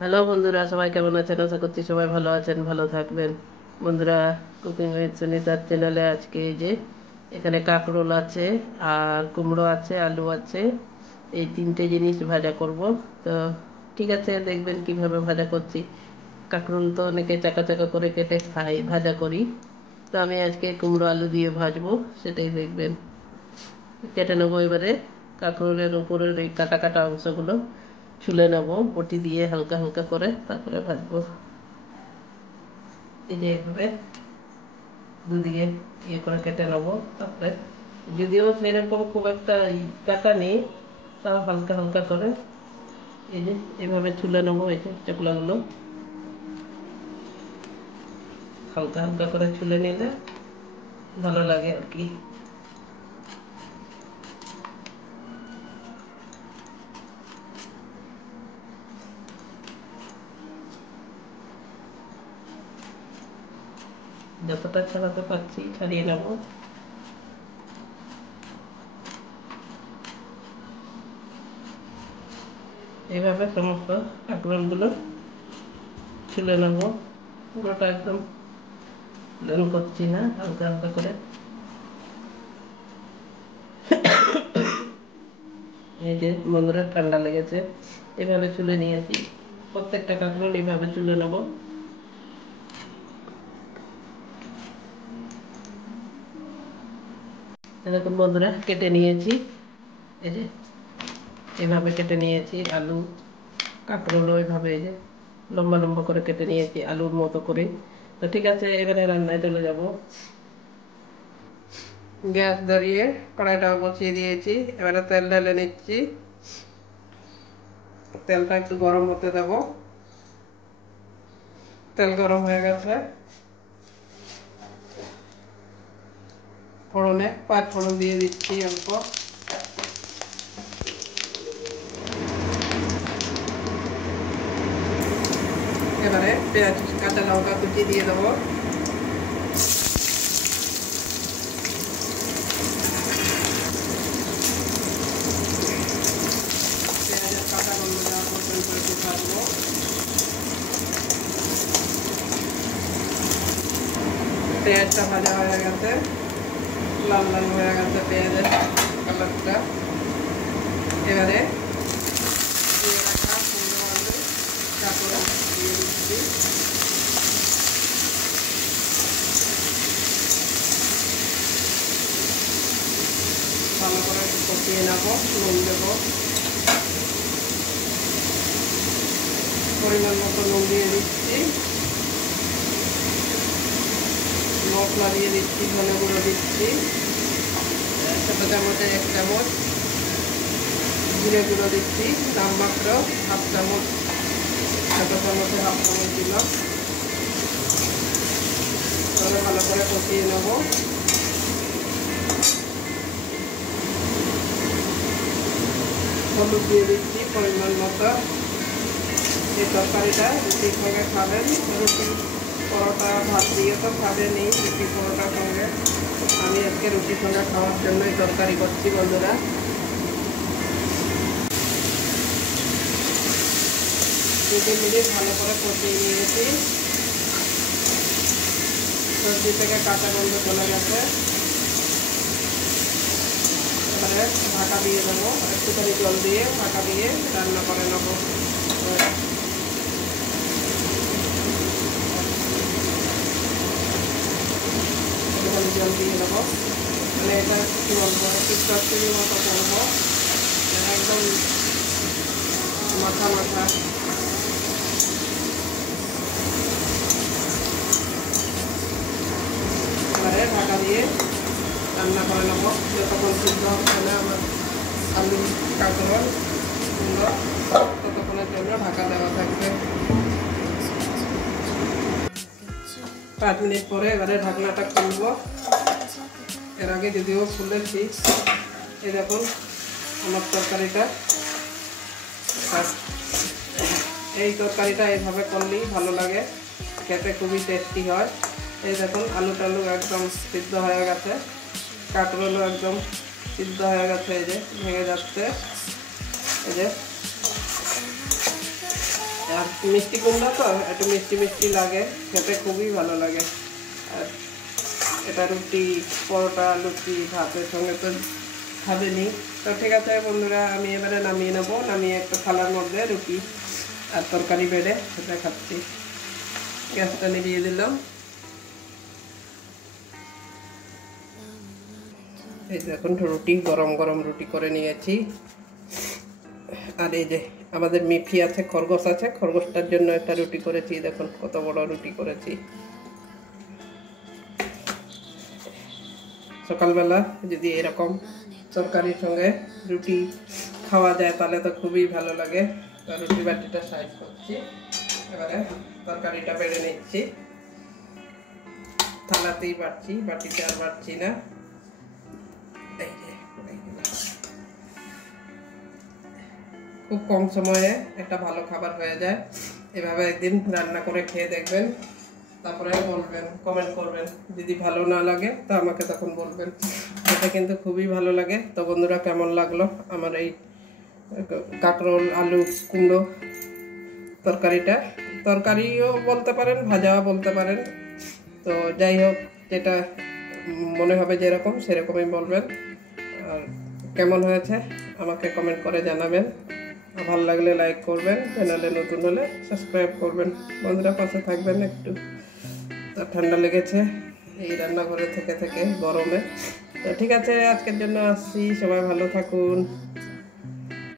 Hello বন্ধুরা, সবাই কেমন আছেন? আশা করছি সবাই ভালো আছেন, ভালো থাকবেন। বন্ধুরা, কুকিং উইথ সুনিতার চ্যানেলে আজকে এই যে এখানে কাঁকরোল আছে, আর কুমড়ো আছে, আলু আছে, এই তিনটে জিনিস ভাজা করব। তো ঠিক আছে, দেখবেন কিভাবে ভাজা করছি। কাঁকরোল তো অনেকে চাকা চাকা করে কেটে খাই, ভাজা করি। তো আমি আজকে কুমড়ো আলু দিয়ে ভাজবো, সেটাই দেখবেন। কেটে নেবো এবারে কাঁকরোলের উপরের এই কাটা কাটা অংশগুলো ছুলে নেবো বটি দিয়ে হালকা হালকা করে, তারপরে ভাজবো। এই যে এইভাবে দুদিকে ইয়ে করে কেটে নেবো। তারপরে যদিও সেরকম খুব একটা কাটা নেই, তাও হালকা হালকা করে এই যে এইভাবে ছুলে নেবো। এই যে চকলাগুলো হালকা হালকা করে ছুলে নিলে ভালো লাগে আর কি। যতটা ছাড়াতে পারছি ছাড়িয়ে নেবো। এইভাবে সমস্ত কাঁকরোলগুলো ছুলে নেবো। পুরোটা একদম প্লেন করছি না, হালকা হালকা করে। এই যে বন্ধুরা, ঠান্ডা লেগেছে, এভাবে চুলে নিয়েছি। প্রত্যেকটা কাঁকরোল এইভাবে চুলে নেব। এরকম বন্ধুরা কেটে নিয়েছি। এই যে এইভাবে কেটে নিয়েছি। আলু কাঁকরোলও এইভাবে এই যে লম্বা লম্বা করে কেটে নিয়েছি, আলুর মতো করে। তো ঠিক আছে, এবারে রান্নায় চলে যাব। গ্যাস ধরিয়ে কড়াইটা বসিয়ে দিয়েছি। এবারে তেল ঢেলে নিচ্ছি। তেলটা একটু গরম হতে দেব। তেল গরম হয়ে গেছে। ফোড়নে 5 ফোড়ন দিয়ে দিচ্ছি অল্প। এবারে পেঁয়াজ কাঁচা লঙ্কা কুচি দিয়ে দেবো। পেঁয়াজের কাঁচা গন্ধ যাওয়া পর্যন্ত একটু ভাজবো। পেঁয়াজটা ভাজা হয়ে গেছে, লাল লাল হয়ে গেছে পেঁয়াজের কালারটা। এবারে দিয়ে রাখা কুমড়ো আলু কাঁকরোল দিয়ে দিচ্ছি। ভালো করে কষিয়ে নেবো। নুন দেবো, পরিমাণ মতো নুন দিয়ে দিচ্ছি। মশলা দিয়ে দিচ্ছি, ধনে গুঁড়ো দিচ্ছি ছোটো চামচে 1 চামচ। জিরে গুঁড়ো দিচ্ছি নামমাত্র 1/2 চামচ, ছোটো চামচে 1/2 চামচ দিলাম। তাহলে ভালো করে কষিয়ে নেবো। হলুদ দিয়ে দিচ্ছি পরিমাণ মতো। এই তরকারিটা রুটির সঙ্গে খাবেন, রুটি পরোটা ভাত দিয়ে তো খাবেনই, রুটি পরোটার সঙ্গে। আমি আজকে রুটির সঙ্গে খাওয়ার জন্য এই তরকারি করছি বন্ধুরা। 2-3 মিনিট ভালো করে কষিয়ে নিয়েছি। সবজি থেকে কাঁচা গন্ধ চলে গেছে। এবারে ঢাকা দিয়ে দেবো, একটুখানি জল দিয়ে ঢাকা দিয়ে রান্না করে নেবো। একটুখানি জল দিয়ে দেবো, মানে এটা কী বলবো, একটু চচ্চড়ির মতো করবো, একদম মাথা মাথা। এবারে ঢাকা দিয়ে রান্না করে নেবো যতক্ষণ সিদ্ধ হচ্ছে না আমার আলু কাঁকরোল সুন্দর, ততক্ষণের জন্য ঢাকা দেওয়া থাকবে। 5 মিনিট পরে এবারে ঢাকনাটা খুলবো। এর আগে যদিও খুলেছি, এই দেখুন আমার তরকারিটা। এই তরকারিটা এইভাবে করলেই ভালো লাগে, খেতে খুবই টেস্টি হয়। এই দেখুন আলু টালু একদম সিদ্ধ হয়ে গেছে, কাঁকরোলও একদম সিদ্ধ হয়ে গেছে, এই যে ভেঙে যাচ্ছে। এই যে আর মিষ্টি কুমড়া তো একটু মিষ্টি মিষ্টি লাগে, খেতে খুবই ভালো লাগে। আর এটা রুটি, পরোটা, লুচি, ভাতের সঙ্গে তো খাবেনি। তো ঠিক আছে বন্ধুরা, আমি এবারে নামিয়ে নেবো। নামিয়ে একটা থালার মধ্যে রুটি আর তরকারি বেড়ে সেটা খাচ্ছি। গ্যাসটা নিভিয়ে দিলাম। এই দেখুন রুটি, গরম গরম রুটি করে নিয়েছি। আর এই যে আমাদের মিঠি আছে, খরগোশ আছে, খরগোশটার জন্য একটা রুটি করেছি। দেখুন কত বড় রুটি করেছি। সকালবেলা যদি এরকম তরকারির সঙ্গে রুটি খাওয়া যায় তাহলে তো খুবই ভালো লাগে। তো রুটি বাটিটা সাইজ করছি, এবারে তরকারিটা বেড়ে নিচ্ছি। থালাতেই বাড়ছি, বাটিতে আর বাড়ছি না। খুব কম সময়ে একটা ভালো খাবার হয়ে যায়। এভাবে একদিন রান্না করে খেয়ে দেখবেন, তারপরে বলবেন, কমেন্ট করবেন। যদি ভালো না লাগে তো আমাকে তখন বলবেন। এটা কিন্তু খুবই ভালো লাগে। তো বন্ধুরা, কেমন লাগলো আমার এই কাঁকরোল, আলু, কুমড়ো তরকারিটা? তরকারিও বলতে পারেন, ভাজাও বলতে পারেন। তো যাই হোক, যেটা মনে হবে যেরকম সেরকমই বলবেন। আর কেমন হয়েছে আমাকে কমেন্ট করে জানাবেন। ভালো লাগলে লাইক করবেন, চ্যানেলে নতুন হলে সাবস্ক্রাইব করবেন। বন্ধুরা পাশে থাকবেন একটু। তো ঠান্ডা লেগেছে এই রান্নাঘরে থেকে থেকে গরমে। তো ঠিক আছে, আজকের জন্য আসছি। সবাই ভালো থাকুন।